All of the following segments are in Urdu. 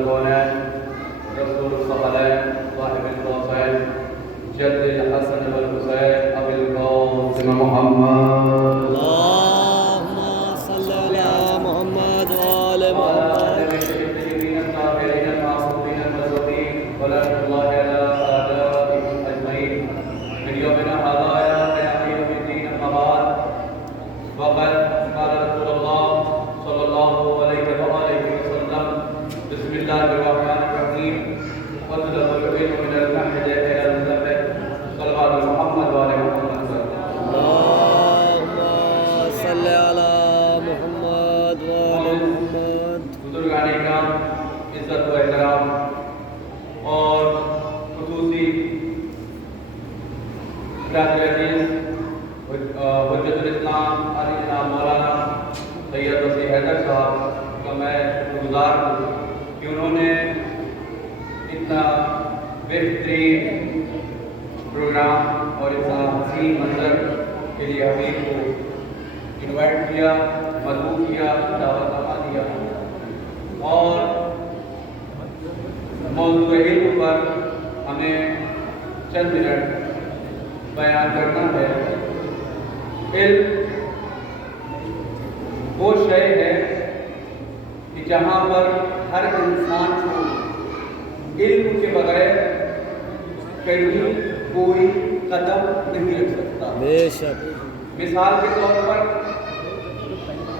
الكونين رسول الثقلين صاحب القوسين جد الحسن والحسين أبي القاسم محمد اللهم صل على محمد وآل محمد الطيبين الطاهرين المعصومين المعصومين ولعنة الله على أعدائهم أجمعين من يومنا هذا إلى قيام يوم الدين أما بعد فقد قال رسول الله صلى الله عليه وآله وسلم بسم الله الرحمن الرحيم واطلب العلم من المهد إلى المذهب صلى الله على محمد وآل محمد اللهم صل على محمد وآل محمد بزرگان اکرام عزت و احترام اور خصوصی ڈاکٹر عزیز حجت الاسلام علی جناب مولانا سید وسیع حیدر صاحب کا میں شکرگزار ہوں کہ انہوں نے اتنا بہترین پروگرام اور اتنا حسین منظر کے لیے حبیب کو انوائٹ کیا مدعو کیا دعوت نامہ دیا اور موضوع علم پر ہمیں چند منٹ بیان کرنا ہے۔ علم وہ شے ہے کہ جہاں پر ہر انسان کو علم کے بغیر کہیں کوئی قدم نہیں رکھ سکتا۔ بے شک مثال کے طور پر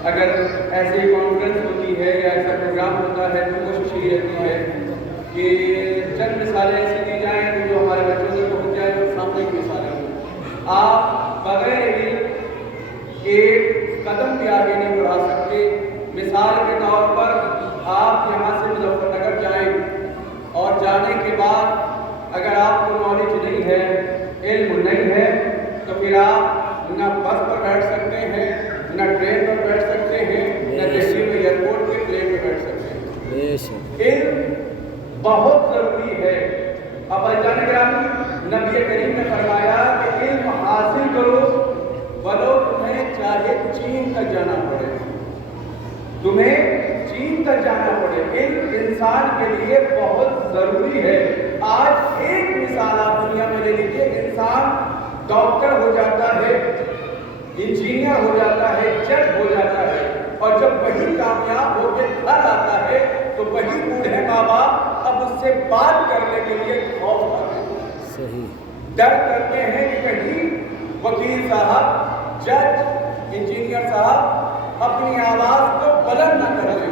اگر ایسی کانفرنس ہوتی ہے یا ایسا پروگرام ہوتا ہے تو کوشش یہ رہتی ہے کہ چند مثالیں ایسی دی جائیں کہ جو ہمارے بچوں تک پہنچ جائیں اور سامنے کی مثالیں ہوں۔ آپ بغیر علم ایک قدم بھی آگے نہیں بڑھا سکتے۔ مثال کے طور پر آپ یہاں سے مظفر نگر جائیں اور جانے کے بعد اگر آپ کو نالج نہیں ہے، علم نہیں ہے، تو پھر آپ نہ بس پر بیٹھ سکتے ہیں، نہ ٹرین پر بیٹھ سکتے ہیں، نہ دہلی میں ایئرپورٹ کے پلین پہ بیٹھ سکتے ہیں۔ بے شک علم بہت ضروری ہے۔ اب جان گرامی نبی کریم نے فرمایا کہ علم حاصل کرو ولو تمہیں چاہے چین تک جانا پڑے، تمہیں چین تک جانا پڑے۔ علم انسان کے لیے بہت ضروری ہے۔ آج ایک مثال آپ دنیا میں لے لیجیے، انسان ڈاکٹر ہو جاتا ہے، انجینئر ہو جاتا ہے، جج ہو جاتا ہے، اور جب وہی کامیاب ہو کے گھر آتا ہے تو وہی بوڑھے ماں باپ اب اس سے بات کرنے کے لیے خوف کرتے ہیں، صحیح ڈر کرتے ہیں کہ کہیں وکیل صاحب، جج، انجینئر صاحب اپنی آواز کو بلند نہ کر دیں،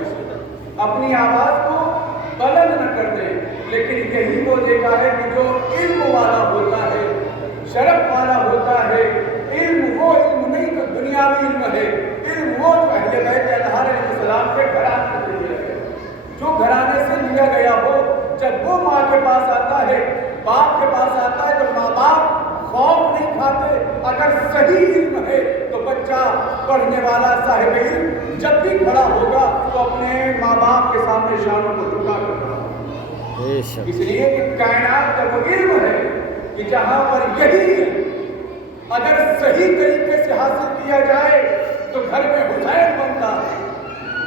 اپنی آواز کو بلند نہ کر دیں۔ لیکن یہی وہ دیکھا ہے کہ جو علم والا ہوتا ہے، شرف والا ہوتا ہے، علم وہ علم نہیں تو دنیاوی علم ہے، علم وہ جو اہل بیت اطہار علیہ السلام کے گھرانے سے لیا گیا، جو گھرانے سے لیا گیا ہو۔ جب وہ ماں کے پاس آتا ہے، باپ کے پاس آتا ہے، تو ماں باپ خوف نہیں کھاتے۔ اگر صحیح علم ہے تو بچہ پڑھنے والا صاحب علم جب بھی کھڑا ہوگا تو اپنے ماں باپ کے سامنے شانوں کو جھکا کر کھڑا ہوگا۔ بے شک اس لیے کہ کائنات کا وہ علم ہے کہ جہاں پر یہی علم اگر صحیح طریقے سے حاصل کیا جائے تو گھر میں حسین بنتا ہے،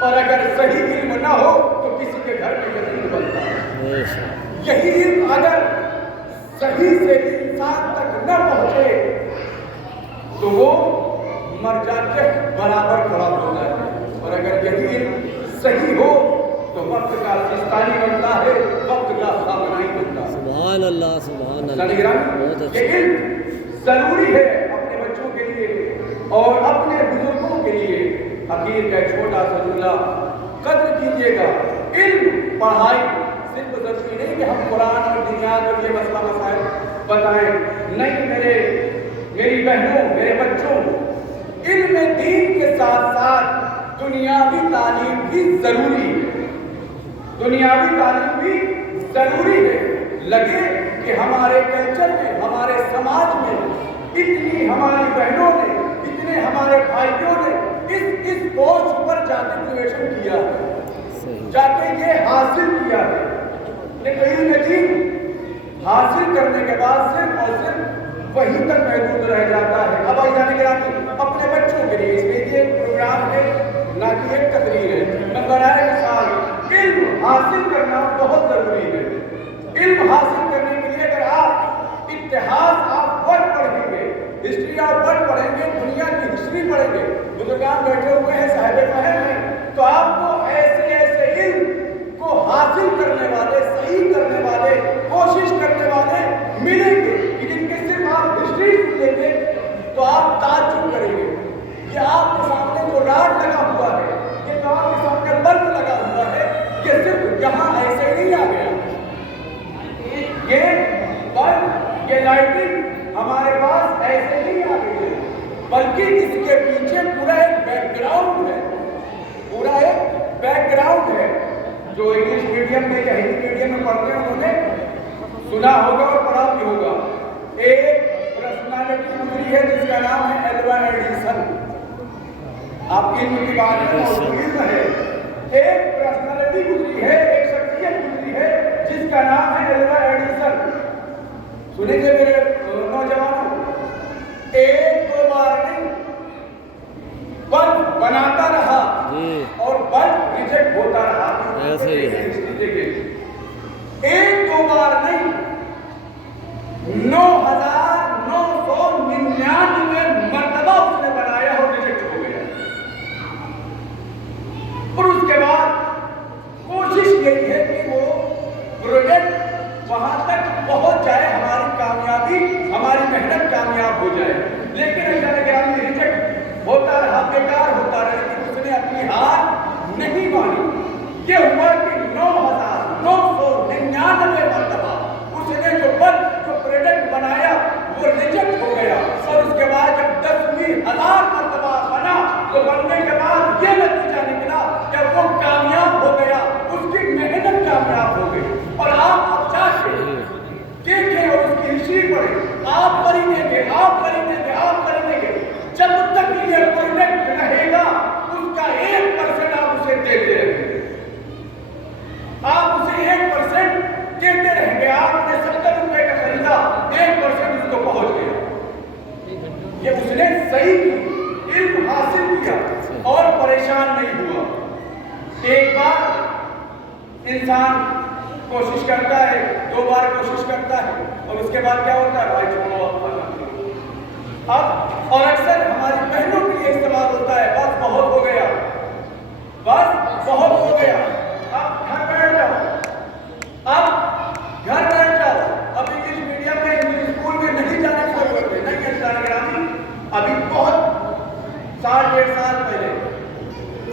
اور اگر صحیح علم نہ ہو تو کسی کے گھر میں یتیم بنتا ہے۔ بے شک یہی علم اگر صحیح سے انسان تک نہ پہنچے تو وہ مر جاتے برابر کھڑا ہوتا ہے، اور اگر یہی علم صحیح ہو تو وقت کا سستانی بنتا ہے، وقت کا سامنائی بنتا ہے۔ سبحان اللہ سبحان اللہ بہت بہت یہ اچھا علم ضروری ہے اپنے بچوں کے لیے اور اپنے بزرگوں کے لیے۔ حقیر کا ایک چھوٹا سا جملہ، قدر کیجیے گا علم پڑھائی صرف ضروری نہیں کہ ہم قرآن اور دنیا اور یہ مسئلہ مسائل بتائیں، نہیں میری بہنوں، میرے بچوں، علم دین کے ساتھ ساتھ دنیاوی تعلیم بھی ضروری ہے، دنیاوی تعلیم بھی ضروری ہے۔ لگے کہ ہمارے کلچر میں، ہمارے سماج میں اتنی ہماری بہنوں نے، اتنے ہمارے بھائیوں نے اس پوسٹ پر جا کے گریجویشن کیا ہے، جا کے یہ حاصل کیا ہے، لیکن علم دین حاصل کرنے کے بعد صرف اور صرف وہیں تک محدود رہ جاتا ہے۔ اب آئی جانے کے بعد اپنے بچوں کے لیے اس لیے یہ پروگرام ہے، نہ کہ ایک تقریر ہے، میں برائے مثال علم حاصل کرنا بہت ضروری ہے. علم حاصل کرنے کے لیے اگر آپ اتہاس آپ ورڈ پڑھیں گے, ہسٹری آپ ورڈ پڑھیں گے, دنیا کی ہسٹری پڑھیں گے, بزرگان بیٹھے ہوئے ہیں, صاحب فہم ہیں, تو آپ کو ایسے ایسے علم کو حاصل کرنے والے, صحیح کرنے والے, کوشش کرنے والے ملیں گے کہ جن کے صرف آپ ہسٹری سن لیں گے تو آپ تعجب کریں گے. یہ آپ کے سامنے جو راڈ لگا ہوا ہے, یہ تو آپ کے سامنے بلب لگا ہوا ہے, یہ صرف یہاں ایسے ہی نہیں آ گیا. یہ بلب, یہ لائٹنگ ہمارے پاس ایسے نہیں آ گئی ہے, بلکہ اس کے پیچھے پورا ایک بیک گراؤنڈ ہے, پورا ایک بیک گراؤنڈ ہے. جو انگلش میڈیم میں یا ہندی میڈیم میں پڑھتے ہیں انہوں نے سنا ہوگا اور پڑھا بھی ہوگا. ایک پرسنالٹی گزری ہے جس کا نام ہے ایلوا ایڈیسن. آپ علم کی بات ہے, علم ہے. ایک پرسنالٹی گزری ہے, ایک شخصیت گزری ہے جس کا نام ہے ایلوا ایڈیسن. سنیں گے میرے نوجوانوں, ایک دو بار نہیں, بلب بناتا رہا اور بلب ریجیکٹ ہوتا رہا. ایسے ہی ہے. ایک دو بار نہیں, 9,999 مرتبہ اس نے بنایا اور ریجیکٹ ہو گیا. اور اس کے بعد کوشش یہی ہے کہ وہ پروجیکٹ وہاں تک پہنچ جائے, ہماری کامیابی, ہماری محنت کامیاب ہو جائے. لیکن اللہ کے آدمی ریجیکٹ ہوتا رہا, بیکار ہوتا رہا, لیکن اس نے اپنی ہار نہیں مانی. یہ ہوا کہ 9,999 مرتبہ اس نے جو پروڈکٹ بنایا وہ ریجیکٹ ہو گیا. اور اس کے بعد جب 10,000 مرتبہ بنا تو بننے کے بعد یہ نتیجہ نکلا کہ وہ کامیاب ہو گیا, اس کی محنت کامیاب ہو گئی. اور آپ اب جا کے دیکھیں اور اس کی ہسٹری پڑھیں, آپ خریدیں گے, آپ خریدیں گے, آپ خریدیں گے. جب تک یہ پروڈکٹ رہے گا اس کا 1% آپ اسے دیتے رہیں گے, آپ اسے 1% دیتے رہیں گے. آپ نے 70 روپے کا خریدا, 1% اس کو پہنچ گیا. یہ اس نے صحیح کی, علم حاصل کیا اور پریشان نہیں ہوا. ایک بار انسان کوشش کرتا ہے, 2 بار کوشش کرتا ہے, اور اس کے بعد کیا ہوتا ہے, بھائی چھوڑو اب. اور اکثر ہماری بہنوں کے لیے استعمال ہوتا ہے, بس بہت ہو گیا, بس بہت ہو گیا, اب گھر بیٹھ جاؤ, اب گھر بیٹھ جاؤ. اب انگلش میڈیم میں, انگلش اسکول میں نہیں جانے کی ضرورت ہے. نہیں ہے جانے گرامی. ابھی بہت 1.5 سال پہلے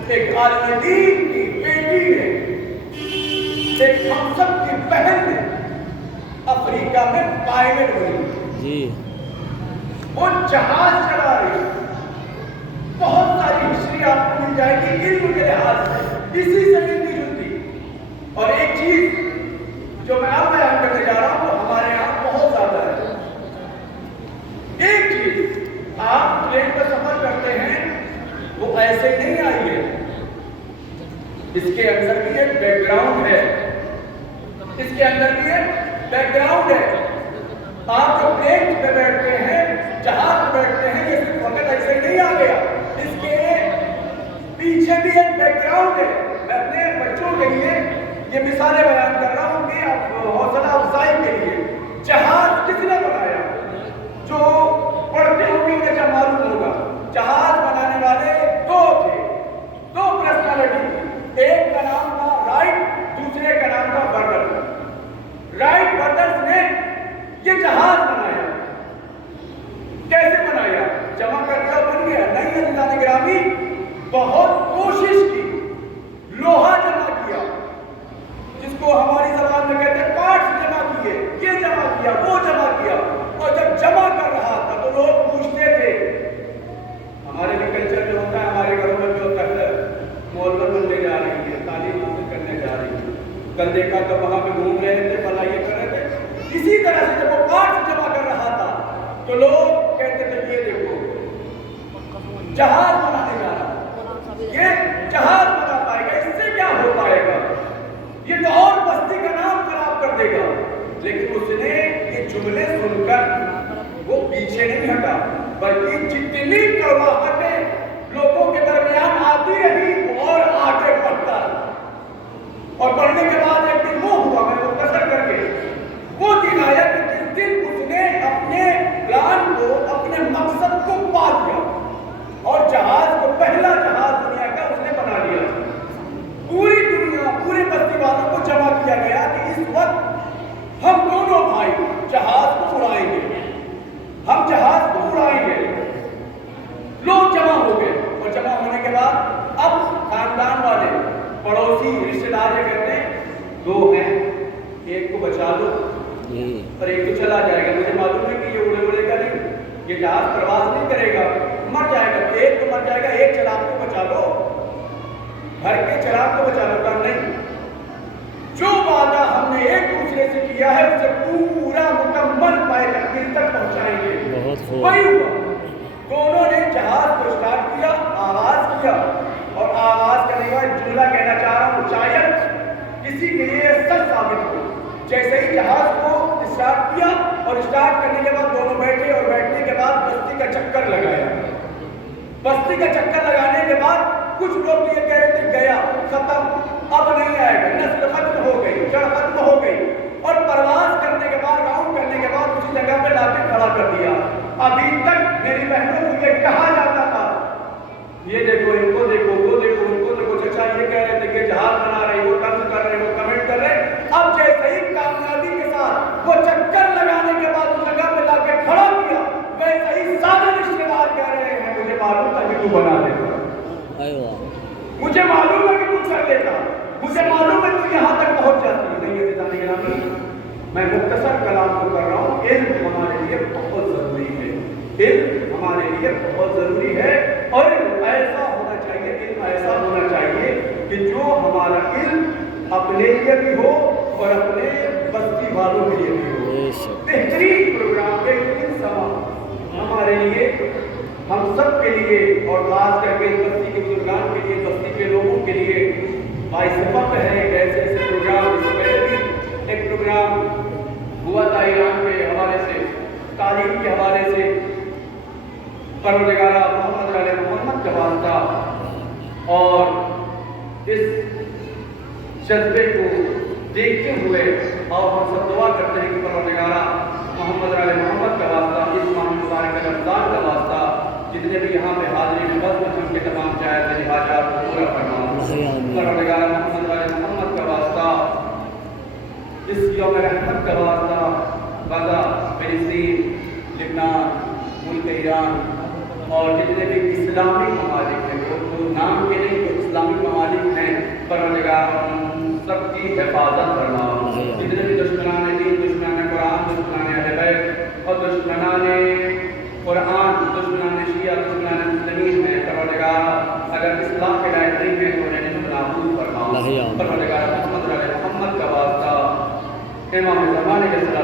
ایک عالم دین کی بیٹی نے, ایک ہم سب کی بہن نے افریقہ میں پائلٹ بنی. وہ جہاز چلا رہی. بہت ساری ہسٹری آپ کو مل جائے گی علم کے لحاظ سے, اسی سے ملتی جلتی. اور ایک چیز جو میں اب بیان کرنے جا رہا ہوں وہ ہمارے یہاں بہت زیادہ ہے. ایک چیز آپ پلین پر سفر کرتے ہیں وہ ایسے نہیں آئی ہے, اس کے اندر بھی ایک بیک گراؤنڈ ہے, اس کے اندر بھی ایک بیک گراؤنڈ ہے. آپ جو پلین پہ بیٹھتے ہیں, جہاز پہ بیٹھتے ہیں, یہ صرف وقت ایسے ہی نہیں آ گیا, اس کے پیچھے بھی ایک بیک گراؤنڈ ہے. میں اپنے بچوں کے لیے یہ مثالیں بیان کر رہا ہوں کہ حوصلہ افزائی کے لیے. جہاز کس نے بنایا؟ جو پڑھتے ہوں گے انہیں کیا معلوم ہوگا. جہاز بنانے والے 2 تھے, 2 پرسنالٹی. ایک کا نام تھا رائٹ, دوسرے کا نام تھا برٹن. رائٹ برٹنز نے یہ جہاز بنایا. کیسے بنایا؟ جمع کر دیا بن گیا؟ نہیں عزیزان گرامی, بہت کوشش کی, لوہا جمع کیا, جس کو ہماری زبان میں کہتے ہیں پارٹس جمع کیے, یہ جمع کیا, وہ جمع کیا. اور جب جمع کر رہا تھا تو لوگ پوچھتے تھے, ہمارے بھی کلچر جو ہوتا ہے, ہمارے گھروں میں بھی ہوتا ہے, مولوی بننے جا رہی ہے, تعلیم حاصل کرنے جا رہی ہے, کل دیکھا تو وہاں پہ گھوم رہے تھے, بھلا یہ کر رہے تھے. اسی طرح سے جب وہ پارٹس جمع کر رہا تھا تو لوگ کہتے تھے یہ دیکھو جہاز بنانے جا رہا, یہ جہاز بنا پائے گا, اس سے کیا ہو پائے گا, یہ تو اور بستی کا نام خراب کر دے گا. لیکن اس نے یہ جملے سن کر وہ پیچھے نہیں ہٹا, بلکہ جتنی کڑواہٹیں لوگوں کے درمیان آتی رہی اور آگے بڑھتا. اور پڑھنے کے بعد ایک دن وہ ہوا، میں وہ کثر کر کے وہ دن آیا کہ جس دن اس نے اپنے پلان کو، اپنے مقصد کو پا لیا اور جہاز کو، پہلا جہاز دنیا کا اس نے بنا لیا۔ پوری دنیا، پورے بستی والوں کو جمع کیا گیا کہ اس وقت ہم دونوں بھائی جہاز کو اڑائیں گے، ہم جہاز کو اڑائیں گے۔ لوگ جمع ہو گئے اور جمع ہونے کے بعد اب خاندان والے، پڑوسی، رشتے دار یہ کہتے ہیں دو ہیں، ایک کو بچا لو اور ایک تو چلا جائے گا۔ مجھے معلوم ہے کہ یہ اڑے گا نہیں، یہ جہاز پرواز نہیں کرے گا، مر جائے گا، ایک تو مر جائے گا، ایک چراغ کو بچا لو، گھر کے چراغ کو بچا لو۔ کہا نہیں، جو وعدہ ہم نے ایک دوسرے سے کیا ہے اسے پورا مکمل پائے تکمیل تک پہنچائیں گے۔ وہی ہوا، دونوں نے جہاز کو اسٹارٹ کیا، آغاز کیا، اور آغاز کرنے کے بعد جملہ کہنا چاہ رہا ہوں، شاید کسی کے لیے سچ ثابت ہو۔ جیسے ہی جہاز کو اسٹارٹ کیا اور اسٹارٹ کرنے کے بعد دونوں بیٹھے اور بیٹھنے کے بعد بستی کا چکر لگایا۔ بستی کا چکر لگانے کے بعد کچھ لوگ یہ کہہ رہے تھے گیا، ختم، اب نہیں آئے گا، نسل ختم ہو گئی، جڑ ختم ہو گئی، اور پرواز کرنے کے بعد، راؤنڈ کرنے کے بعد اسی جگہ پہ لا کے کھڑا کر دیا۔ ابھی تک میری بہنوں کو یہ کہا جاتا تھا، یہ دیکھو، ان کو دیکھو، وہ دیکھو، ان کو دیکھو، چچا یہ کہہ رہے تھے کہ جہاز بنا رہے، وہ طنز کر رہے، وہ کمنٹ کر رہے۔ اب جیسے ہی کامیابی کے ساتھ وہ چکر لگانے کے بعد اس جگہ پہ لا کے کھڑا کیا، ویسے ہی سارے رشتے دار کہہ رہے ہیں مجھے معلوم تھا کہ تو بنا دیتا، مجھے معلوم ہے کہ تو کر دیتا، مجھے معلوم ہے تو یہاں تک پہنچ جاتی۔ نہیں ہے جانے گرامی، میں مختصر کلام کو کر رہا ہوں۔ علم ہمارے لیے بہت ضروری ہے، علم ہمارے لیے بہت ضروری ہے، اور ایسا ہونا چاہیے، علم ایسا ہونا چاہیے کہ جو ہمارا علم اپنے لیے بھی ہو اور اپنے بستی والوں کے لیے بھی ہو۔ بہترین پروگرام، بہترین سما ہمارے لیے، ہم سب کے لیے، اور خاص کر کے بستی کے بزرگان کے لیے، بستی کے لوگوں کے لیے باعث فخر ہے کہ ایسے ایسے پروگرام، اس سے پہلے بھی ایک پروگرام ہوا تھا ایران کے حوالے سے، تعلیم کے حوالے سے، پروردگارہ محمد علیہ محمد کا واسطہ، اور اس جذبے کو دیکھتے ہوئے اور ہم سب دعا کرتے ہیں کہ پروردگارہ محمد علیہ محمد کا واسطہ، اس ماہ مبارک رمضان کا واسطہ، جتنے بھی یہاں پہ حاضری میں بس میں ان کے تمام جائز حاجات کو پورا فرما۔ پروردگارہ محمد علیہ محمد کا واسطہ، اس یوم رحمت کا واسطہ، غزہ، فلسطین، لبنان، ملک ایران اور جتنے بھی اسلامی ممالک ہیں، وہ نام کے نہیں، جو اسلامی ممالک ہیں، پروردگار سب کی حفاظت کرنا۔ جتنے بھی دشمنان دین، دشمنان قرآن، دشمنان اہل بیت اور دشمنان قرآن، دشمنان شیعہ، دشمنان مسلمین ہیں، پروردگار اگر اصلاح کے لائق نہیں ہیں تو انہیں نابود فرما۔ پروردگار محمد علیہ محمد کا واسطہ، امام زمانے کے صلی